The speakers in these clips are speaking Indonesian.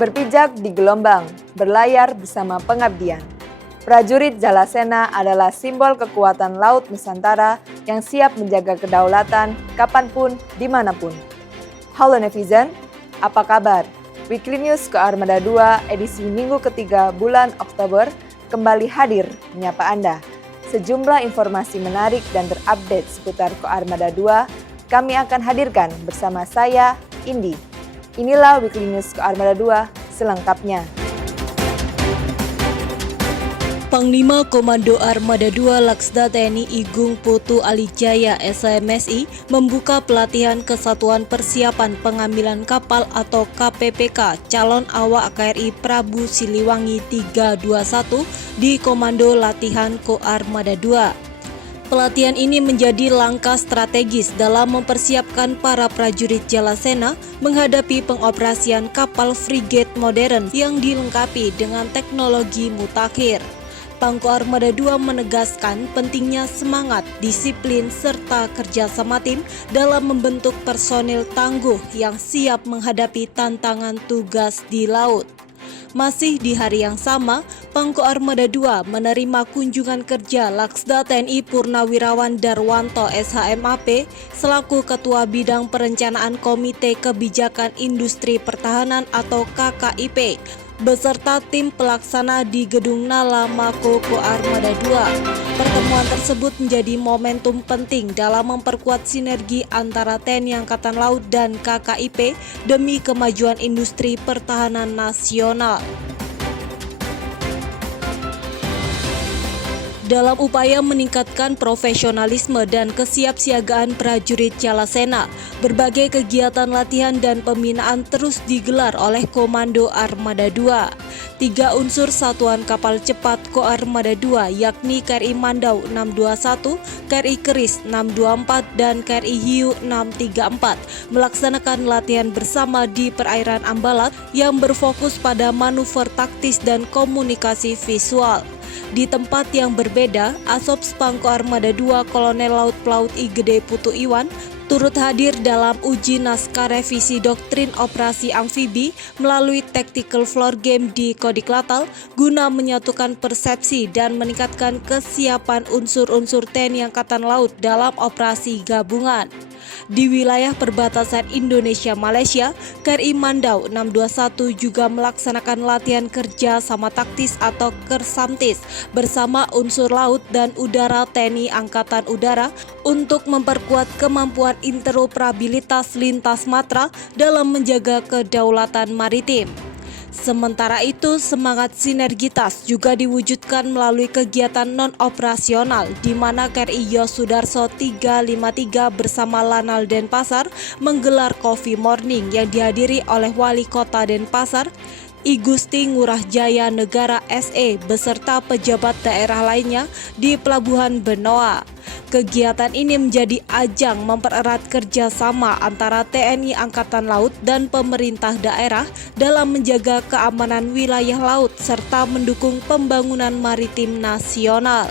Berpijak di gelombang, berlayar bersama pengabdian. Prajurit Jalasena adalah simbol kekuatan Laut Nusantara yang siap menjaga kedaulatan kapanpun, dimanapun. Halo netizen, apa kabar? Weekly News Koarmada 2 edisi minggu ketiga bulan Oktober kembali hadir menyapa Anda. Sejumlah informasi menarik dan terupdate seputar Koarmada 2 kami akan hadirkan bersama saya, Indi. Inilah Weekly News Koarmada 2 selengkapnya. Panglima Komando Armada 2 Laksda TNI Igung Putu Alijaya SAMSI membuka pelatihan Kesatuan Persiapan Pengambilan Kapal atau KPPK calon awak KRI Prabu Siliwangi 321 di Komando Latihan Koarmada 2. Pelatihan ini menjadi langkah strategis dalam mempersiapkan para prajurit Jalasena menghadapi pengoperasian kapal frigate modern yang dilengkapi dengan teknologi mutakhir. Pangko Armada 2 menegaskan pentingnya semangat, disiplin, serta kerjasama tim dalam membentuk personil tangguh yang siap menghadapi tantangan tugas di laut. Masih di hari yang sama, Pangko Armada 2 menerima kunjungan kerja Laksda TNI Purnawirawan Darwanto SHMAP selaku Ketua Bidang Perencanaan Komite Kebijakan Industri Pertahanan atau KKIP beserta tim pelaksana di Gedung Nala Mako Koarmada 2. Pertemuan tersebut menjadi momentum penting dalam memperkuat sinergi antara TNI Angkatan Laut dan KKIP demi kemajuan industri pertahanan nasional. Dalam upaya meningkatkan profesionalisme dan kesiapsiagaan prajurit Jalasena, berbagai kegiatan latihan dan pembinaan terus digelar oleh Komando Armada 2. 3 unsur satuan kapal cepat Koarmada 2 yakni KRI Mandau 621, KRI Keris 624, dan KRI Hiu 634 melaksanakan latihan bersama di perairan Ambalat yang berfokus pada manuver taktis dan komunikasi visual. Di tempat yang berbeda, Asops Pangko Armada 2 Kolonel Laut Pelaut I Gede Putu Iwan turut hadir dalam uji naskah revisi doktrin operasi amfibi melalui tactical floor game di Kodiklatal guna menyatukan persepsi dan meningkatkan kesiapan unsur-unsur TNI Angkatan Laut dalam operasi gabungan. Di wilayah perbatasan Indonesia-Malaysia, KRI Mandau 621 juga melaksanakan latihan kerja sama taktis atau Kersamtis bersama unsur laut dan udara TNI Angkatan Udara untuk memperkuat kemampuan interoperabilitas lintas matra dalam menjaga kedaulatan maritim. Sementara itu, semangat sinergitas juga diwujudkan melalui kegiatan non-operasional di mana KRI Yosudarso 353 bersama Lanal Denpasar menggelar Coffee Morning yang dihadiri oleh Wali Kota Denpasar, I Gusti Ngurah Jaya Negara SE beserta pejabat daerah lainnya di Pelabuhan Benoa. Kegiatan ini menjadi ajang mempererat kerjasama antara TNI Angkatan Laut dan pemerintah daerah dalam menjaga keamanan wilayah laut serta mendukung pembangunan maritim nasional.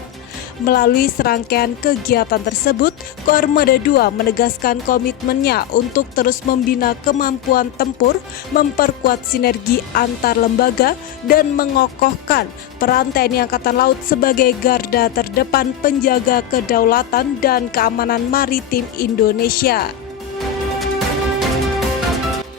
Melalui serangkaian kegiatan tersebut, Koarmada 2 menegaskan komitmennya untuk terus membina kemampuan tempur, memperkuat sinergi antar lembaga, dan mengokohkan peran TNI Angkatan Laut sebagai garda terdepan penjaga kedaulatan dan keamanan maritim Indonesia.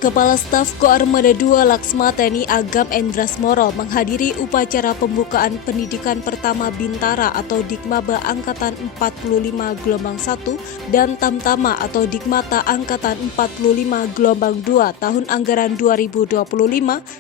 Kepala Staf Koarmada 2 Laksma TNI Agam Endrasmoro menghadiri upacara pembukaan pendidikan pertama Bintara atau Dikmaba Angkatan 45 Gelombang 1 dan Tamtama atau Dikmata Angkatan 45 Gelombang 2 tahun anggaran 2025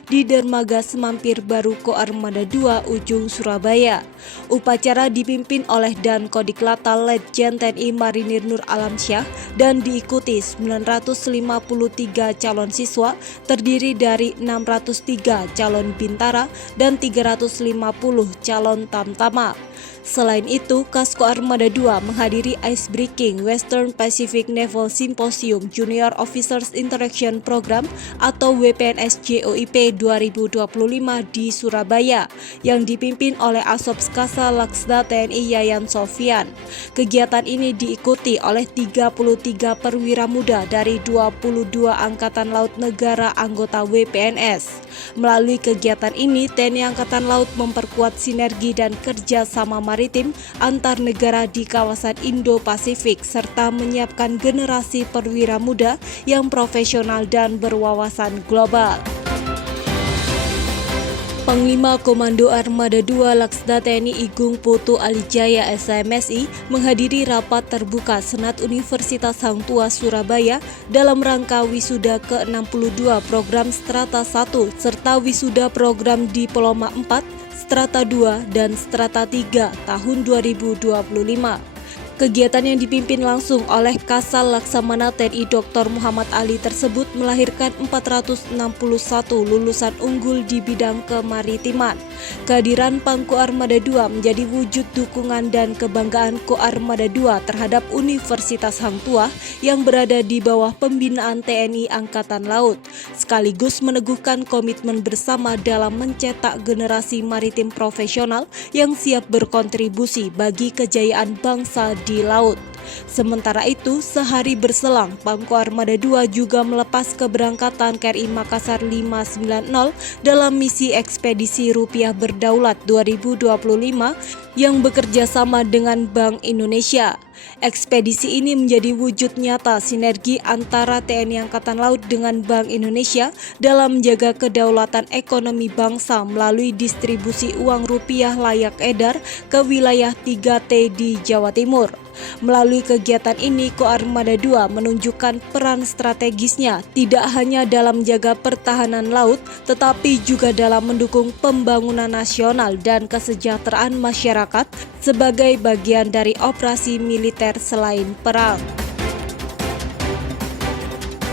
di Dermaga Semampir Baru Koarmada 2 Ujung Surabaya. Upacara dipimpin oleh Dan Kodiklatal Letjen TNI Marinir Nur Alamsyah dan diikuti 953 calon siswa terdiri dari 603 calon Bintara dan 350 calon Tamtama. Selain itu, Kasko Armada 2 menghadiri Icebreaking Western Pacific Naval Symposium Junior Officers Interaction Program atau WPNS JOIP 2025 di Surabaya yang dipimpin oleh Asopskasa Laksda TNI Yayan Sofyan. Kegiatan ini diikuti oleh 33 perwira muda dari 22 Angkatan Laut negara anggota WPNS. Melalui kegiatan ini, TNI Angkatan Laut memperkuat sinergi dan kerjasama maritim antar negara di kawasan Indo-Pasifik serta menyiapkan generasi perwira muda yang profesional dan berwawasan global. Panglima Komando Armada 2 Laksda TNI Igung Putu Alijaya SMSI menghadiri rapat terbuka Senat Universitas Hang Tuah Surabaya dalam rangka wisuda ke-62 program Strata 1 serta wisuda program Diploma 4, Strata 2, dan Strata 3 tahun 2025. Kegiatan yang dipimpin langsung oleh Kasal Laksamana TNI Dr. Muhammad Ali tersebut melahirkan 461 lulusan unggul di bidang kemaritiman. Kehadiran Pangko Armada 2 menjadi wujud dukungan dan kebanggaan Ko Armada 2 terhadap Universitas Hang Tuah yang berada di bawah pembinaan TNI Angkatan Laut, sekaligus meneguhkan komitmen bersama dalam mencetak generasi maritim profesional yang siap berkontribusi bagi kejayaan bangsa di laut. Sementara itu, sehari berselang, Pangko Armada 2 juga melepas keberangkatan KRI Makassar 590 dalam misi ekspedisi Rupiah Berdaulat 2025 yang bekerja sama dengan Bank Indonesia. Ekspedisi ini menjadi wujud nyata sinergi antara TNI Angkatan Laut dengan Bank Indonesia dalam menjaga kedaulatan ekonomi bangsa melalui distribusi uang rupiah layak edar ke wilayah 3T di Jawa Timur. Melalui kegiatan ini, Ko Armada 2 menunjukkan peran strategisnya tidak hanya dalam menjaga pertahanan laut, tetapi juga dalam mendukung pembangunan nasional dan kesejahteraan masyarakat sebagai bagian dari operasi militer selain perang.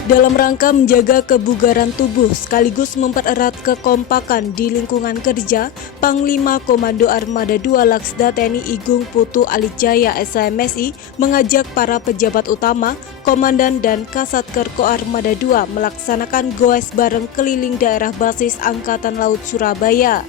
Dalam rangka menjaga kebugaran tubuh sekaligus mempererat kekompakan di lingkungan kerja, Panglima Komando Armada 2 Laksda TNI Igung Putu Alijaya SMSI mengajak para pejabat utama, komandan dan Kasatker Ko Armada 2 melaksanakan goes bareng keliling daerah basis Angkatan Laut Surabaya.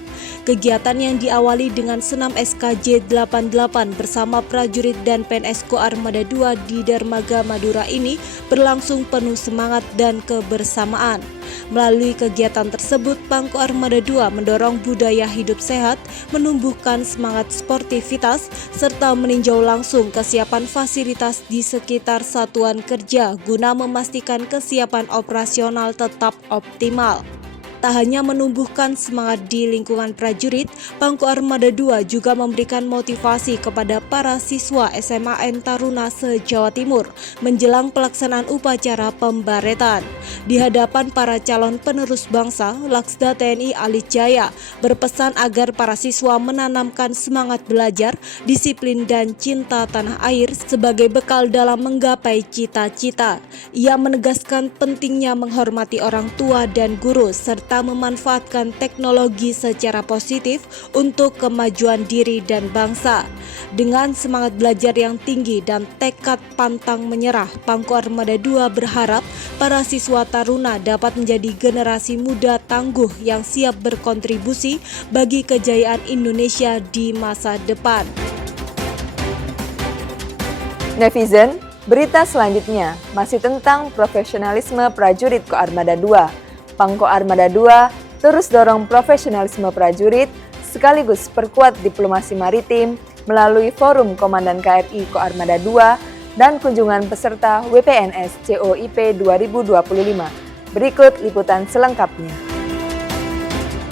Kegiatan yang diawali dengan senam SKJ 88 bersama prajurit dan PNS Ko Armada 2 di Dermaga Madura ini berlangsung penuh semangat dan kebersamaan. Melalui kegiatan tersebut, Pangko Armada 2 mendorong budaya hidup sehat, menumbuhkan semangat sportivitas, serta meninjau langsung kesiapan fasilitas di sekitar satuan kerja guna memastikan kesiapan operasional tetap optimal. Tak hanya menumbuhkan semangat di lingkungan prajurit, Pangko Armada 2 juga memberikan motivasi kepada para siswa SMAN Taruna se-Jawa Timur menjelang pelaksanaan upacara pembaretan. Di hadapan para calon penerus bangsa, Laksda TNI Alijaya berpesan agar para siswa menanamkan semangat belajar, disiplin dan cinta tanah air sebagai bekal dalam menggapai cita-cita. Ia menegaskan pentingnya menghormati orang tua dan guru serta memanfaatkan teknologi secara positif untuk kemajuan diri dan bangsa. Dengan semangat belajar yang tinggi dan tekad pantang menyerah, Pangko Armada 2 berharap para siswa taruna dapat menjadi generasi muda tangguh yang siap berkontribusi bagi kejayaan Indonesia di masa depan. Netizen, berita selanjutnya masih tentang profesionalisme prajurit Ko Armada 2. Pangko Armada 2 terus dorong profesionalisme prajurit sekaligus perkuat diplomasi maritim melalui Forum Komandan KRI Ko Armada 2 dan kunjungan peserta WPNS JOIP 2025. Berikut liputan selengkapnya.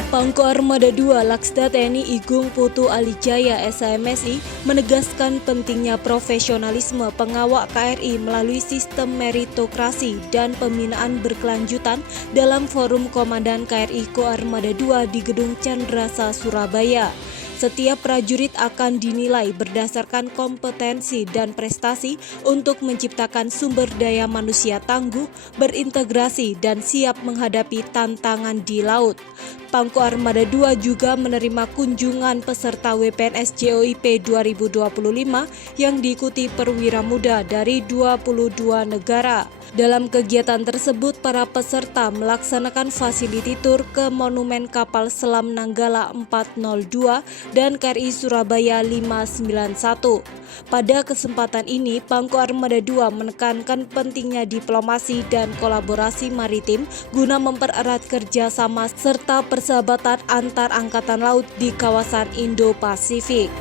Pangko Armada 2 Laksda TNI Igung Putu Alijaya SMSI menegaskan pentingnya profesionalisme pengawak KRI melalui sistem meritokrasi dan pembinaan berkelanjutan dalam Forum Komandan KRI Ko Armada 2 di Gedung Candrasa, Surabaya. Setiap prajurit akan dinilai berdasarkan kompetensi dan prestasi untuk menciptakan sumber daya manusia tangguh, berintegrasi, dan siap menghadapi tantangan di laut. Pangko Armada 2 juga menerima kunjungan peserta WPNS JOIP 2025 yang diikuti perwira muda dari 22 negara. Dalam kegiatan tersebut, para peserta melaksanakan facility tour ke Monumen Kapal Selam Nanggala 402 dan KRI Surabaya 591. Pada kesempatan ini, Pangko Armada 2 menekankan pentingnya diplomasi dan kolaborasi maritim guna mempererat kerjasama serta persahabatan antar angkatan laut di kawasan Indo-Pasifik.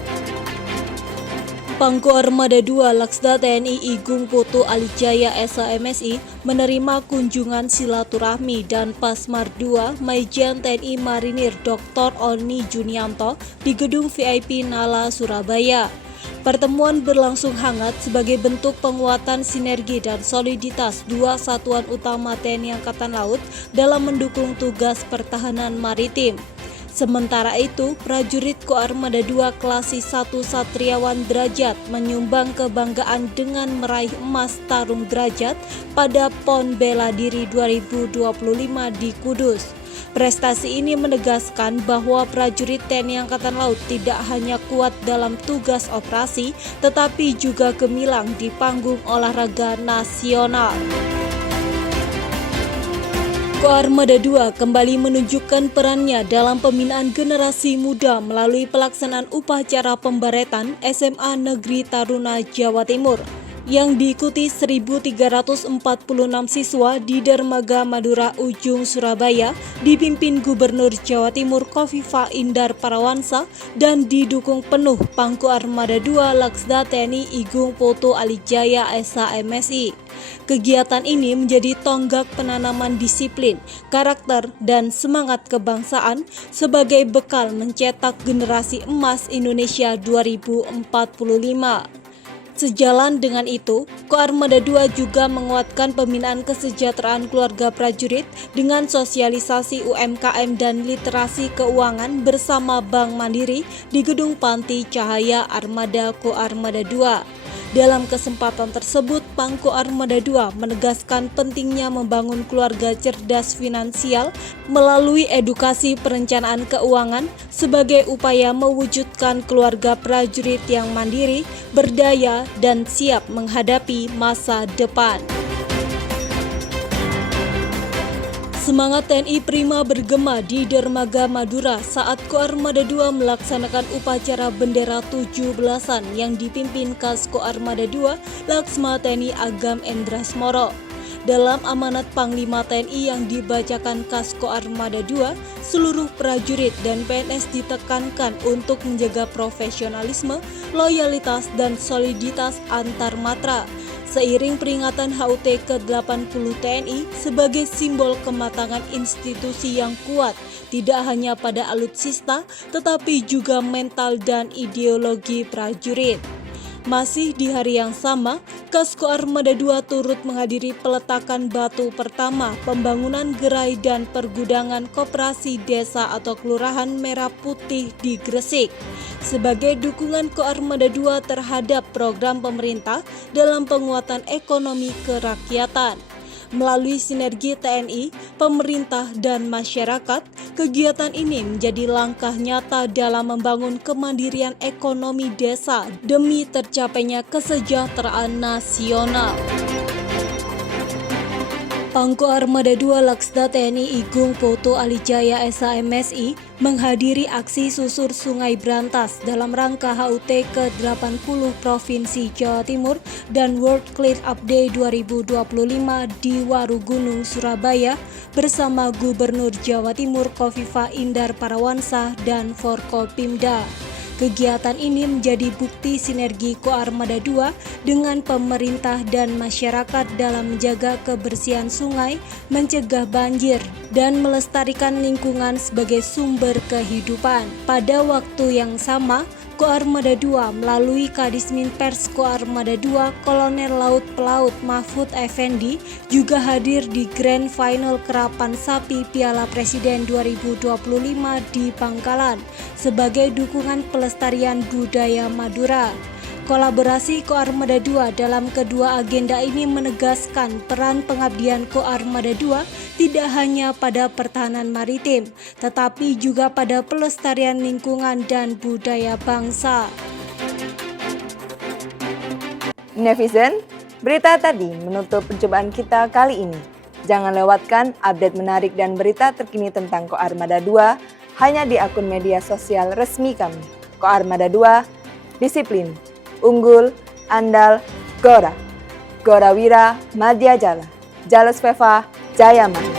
Pangko Armada 2 Laksda TNI Igung Putu Alijaya SAMSI menerima kunjungan silaturahmi dan Pasmar 2 Maijen TNI Marinir Dr. Oni Junianto di Gedung VIP Nala, Surabaya. Pertemuan berlangsung hangat sebagai bentuk penguatan sinergi dan soliditas dua satuan utama TNI Angkatan Laut dalam mendukung tugas pertahanan maritim. Sementara itu, prajurit Koarmada 2 Klasik 1 Satriawan Derajat menyumbang kebanggaan dengan meraih emas tarung derajat pada PON Bela Diri 2025 di Kudus. Prestasi ini menegaskan bahwa prajurit TNI Angkatan Laut tidak hanya kuat dalam tugas operasi, tetapi juga gemilang di panggung olahraga nasional. Koarmada 2 kembali menunjukkan perannya dalam pembinaan generasi muda melalui pelaksanaan upacara pembaretan SMA Negeri Taruna Jawa Timur yang diikuti 1.346 siswa di Dermaga Madura Ujung Surabaya dipimpin Gubernur Jawa Timur Kofifa Indar Parawansa dan didukung penuh Pangko Armada 2 Laksda TNI Igung Putu Alijaya SAMSI. Kegiatan ini menjadi tonggak penanaman disiplin, karakter, dan semangat kebangsaan sebagai bekal mencetak generasi emas Indonesia 2045. Sejalan dengan itu, Koarmada 2 juga menguatkan pembinaan kesejahteraan keluarga prajurit dengan sosialisasi UMKM dan literasi keuangan bersama Bank Mandiri di Gedung Panti Cahaya Armada Koarmada 2. Dalam kesempatan tersebut, Pangko Armada 2 menegaskan pentingnya membangun keluarga cerdas finansial melalui edukasi perencanaan keuangan sebagai upaya mewujudkan keluarga prajurit yang mandiri, berdaya, dan siap menghadapi masa depan. Semangat TNI Prima bergema di Dermaga Madura saat Koarmada 2 melaksanakan upacara bendera 17-an yang dipimpin Kas Koarmada 2 Laksma TNI Agam Endrasmoro. Dalam amanat Panglima TNI yang dibacakan Kas Koarmada 2, seluruh prajurit dan PNS ditekankan untuk menjaga profesionalisme, loyalitas, dan soliditas antar matra. Seiring peringatan HUT ke-80 TNI sebagai simbol kematangan institusi yang kuat, tidak hanya pada alutsista, tetapi juga mental dan ideologi prajurit. Masih di hari yang sama, Kas Koarmada 2 turut menghadiri peletakan batu pertama pembangunan gerai dan pergudangan koperasi desa atau kelurahan Merah Putih di Gresik sebagai dukungan Koarmada 2 terhadap program pemerintah dalam penguatan ekonomi kerakyatan. Melalui sinergi TNI, pemerintah, dan masyarakat, kegiatan ini menjadi langkah nyata dalam membangun kemandirian ekonomi desa demi tercapainya kesejahteraan nasional. Pangko Armada 2 Laksda TNI Igung Putu Alijaya SAMSI menghadiri aksi susur Sungai Brantas dalam rangka HUT ke-80 Provinsi Jawa Timur dan World Clean Up Day 2025 di Warugunung, Surabaya bersama Gubernur Jawa Timur Kofifa Indar Parawansa dan Forkopimda. Kegiatan ini menjadi bukti sinergi Koarmada 2 dengan pemerintah dan masyarakat dalam menjaga kebersihan sungai, mencegah banjir, dan melestarikan lingkungan sebagai sumber kehidupan. Pada waktu yang sama, Koarmada 2 melalui Kadismin Pers Koarmada 2 Kolonel Laut Pelaut Mahfud Effendi juga hadir di Grand Final Kerapan Sapi Piala Presiden 2025 di Bangkalan sebagai dukungan pelestarian budaya Madura. Kolaborasi Koarmada 2 dalam kedua agenda ini menegaskan peran pengabdian Koarmada 2 tidak hanya pada pertahanan maritim, tetapi juga pada pelestarian lingkungan dan budaya bangsa. Netizen, berita tadi menutup perjumpaan kita kali ini. Jangan lewatkan update menarik dan berita terkini tentang Koarmada 2 hanya di akun media sosial resmi kami. Koarmada 2, disiplin, unggul, andal, Gora. Gorawira, Madya Jala. Jales Veva, Jaya Maya.